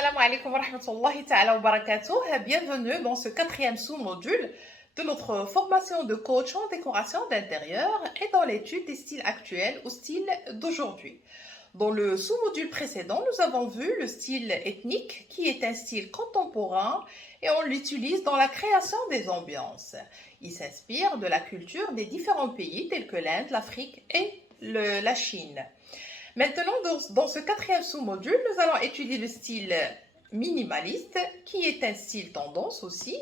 Salam alaikum wa rahmatullahi ta'ala wa barakatuh. Bienvenue dans ce quatrième sous-module de notre formation de coach en décoration d'intérieur et dans l'étude des styles actuels au style d'aujourd'hui. Dans le sous-module précédent, nous avons vu le style ethnique qui est un style contemporain et on l'utilise dans la création des ambiances. Il s'inspire de la culture des différents pays tels que l'Inde, l'Afrique et la Chine. Maintenant, dans ce quatrième sous-module, nous allons étudier le style minimaliste, qui est un style tendance aussi.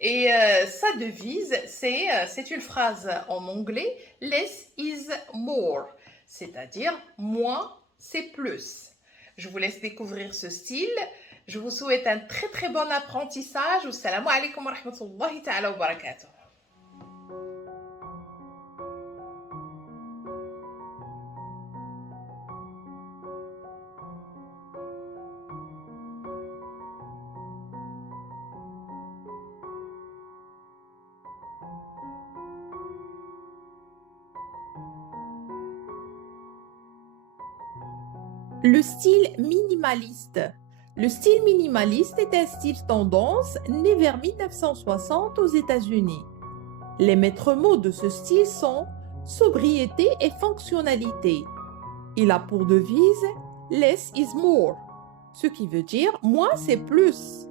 Et sa devise, c'est une phrase en anglais, less is more, c'est-à-dire moins, c'est plus. Je vous laisse découvrir ce style. Je vous souhaite un très très bon apprentissage. Assalamu alaikum wa rahmatullahi ta'ala wa barakatuh. Le style minimaliste. Le style minimaliste est un style tendance né vers 1960 aux États-Unis. Les maîtres mots de ce style sont sobriété et fonctionnalité. Il a pour devise less is more, ce qui veut dire moins c'est plus.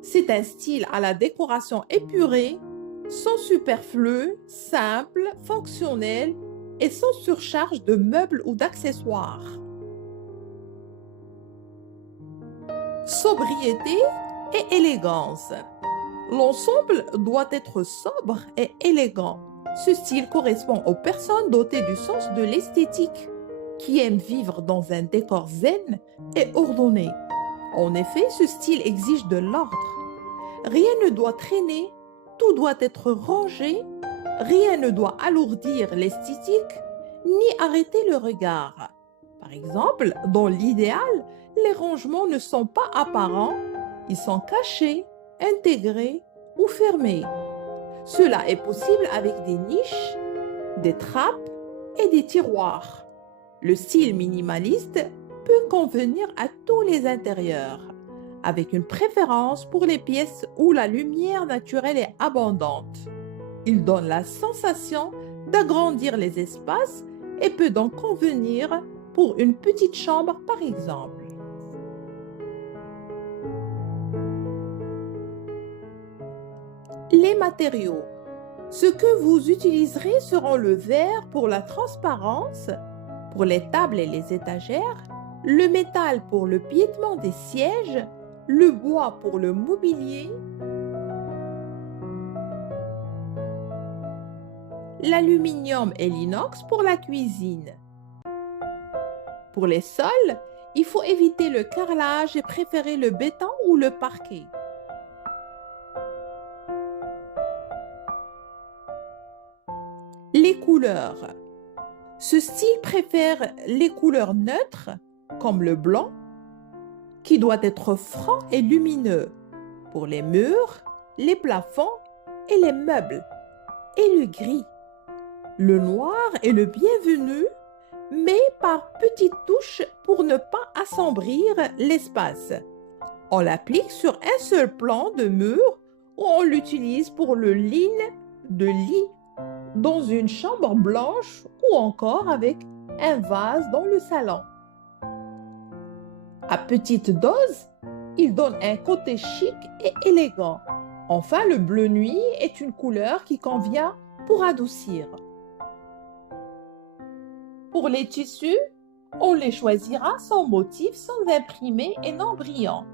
C'est un style à la décoration épurée, sans superflu, simple, fonctionnel et sans surcharge de meubles ou d'accessoires. Sobriété et élégance. L'ensemble doit être sobre et élégant. Ce style correspond aux personnes dotées du sens de l'esthétique, qui aiment vivre dans un décor zen et ordonné. En effet, ce style exige de l'ordre. Rien ne doit traîner, tout doit être rangé, rien ne doit alourdir l'esthétique, ni arrêter le regard. Par exemple, dans l'idéal, les rangements ne sont pas apparents, ils sont cachés, intégrés ou fermés. Cela est possible avec des niches, des trappes et des tiroirs. Le style minimaliste peut convenir à tous les intérieurs, avec une préférence pour les pièces où la lumière naturelle est abondante. Il donne la sensation d'agrandir les espaces et peut donc convenir pour une petite chambre par exemple. Les matériaux. Ce que vous utiliserez seront le verre pour la transparence, pour les tables et les étagères, le métal pour le piétement des sièges, le bois pour le mobilier, l'aluminium et l'inox pour la cuisine. Pour les sols, il faut éviter le carrelage et préférer le béton ou le parquet. Les couleurs. Ce style préfère les couleurs neutres, comme le blanc, qui doit être franc et lumineux pour les murs, les plafonds et les meubles, et le gris. Le noir est le bienvenu, mais par petites touches pour ne pas assombrir l'espace. On l'applique sur un seul plan de mur ou on l'utilise pour le ligne de lit dans une chambre blanche ou encore avec un vase dans le salon. À petite dose, il donne un côté chic et élégant. Enfin, le bleu nuit est une couleur qui convient pour adoucir. Pour les tissus, on les choisira sans motif, sans imprimé et non brillant.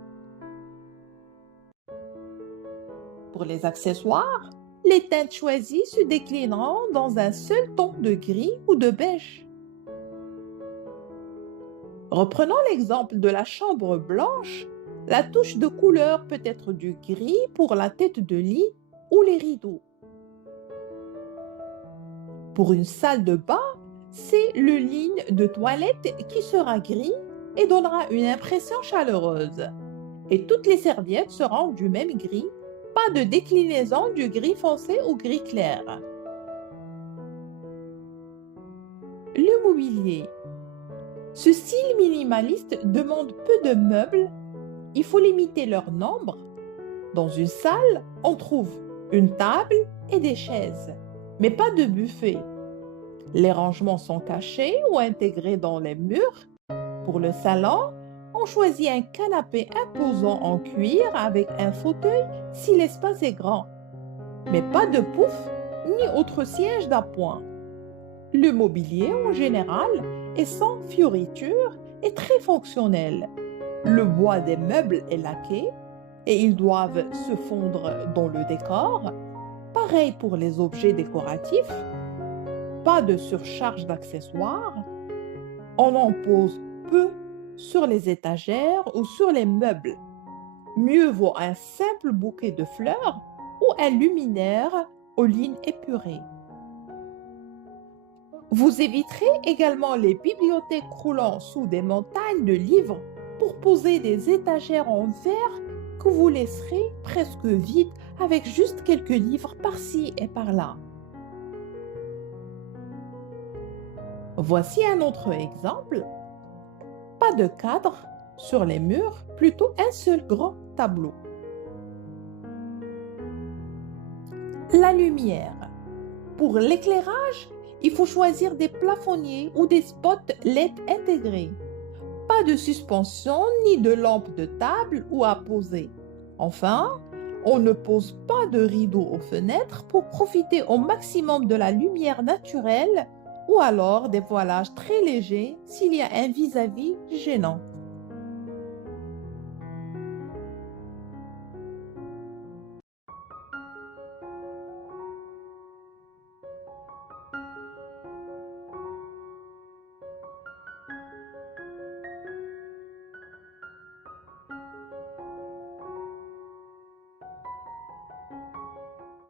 Pour les accessoires, les teintes choisies se déclineront dans un seul ton de gris ou de beige. Reprenons l'exemple de la chambre blanche. La touche de couleur peut être du gris pour la tête de lit ou les rideaux. Pour une salle de bain, c'est le ligne de toilette qui sera gris et donnera une impression chaleureuse. Et toutes les serviettes seront du même gris, pas de déclinaison du gris foncé ou gris clair. Le mobilier. Ce style minimaliste demande peu de meubles, Il faut limiter leur nombre. Dans une salle, on trouve une table et des chaises, mais pas de buffet. Les rangements sont cachés ou intégrés dans les murs. Pour le salon, on choisit un canapé imposant en cuir avec un fauteuil si l'espace est grand, mais pas de pouf ni autre siège d'appoint. Le mobilier en général est sans fioritures et très fonctionnel. Le bois des meubles est laqué et ils doivent se fondre dans le décor. Pareil pour les objets décoratifs. Pas de surcharge d'accessoires. On en pose peu sur les étagères ou sur les meubles. Mieux vaut un simple bouquet de fleurs ou un luminaire aux lignes épurées. Vous éviterez également les bibliothèques croulant sous des montagnes de livres pour poser des étagères en verre que vous laisserez presque vides avec juste quelques livres par-ci et par-là. Voici un autre exemple. Pas de cadre sur les murs, plutôt un seul grand tableau. La lumière. Pour l'éclairage, il faut choisir des plafonniers ou des spots LED intégrés. Pas de suspension ni de lampe de table ou à poser. Enfin, on ne pose pas de rideaux aux fenêtres pour profiter au maximum de la lumière naturelle ou alors des voilages très légers s'il y a un vis-à-vis gênant.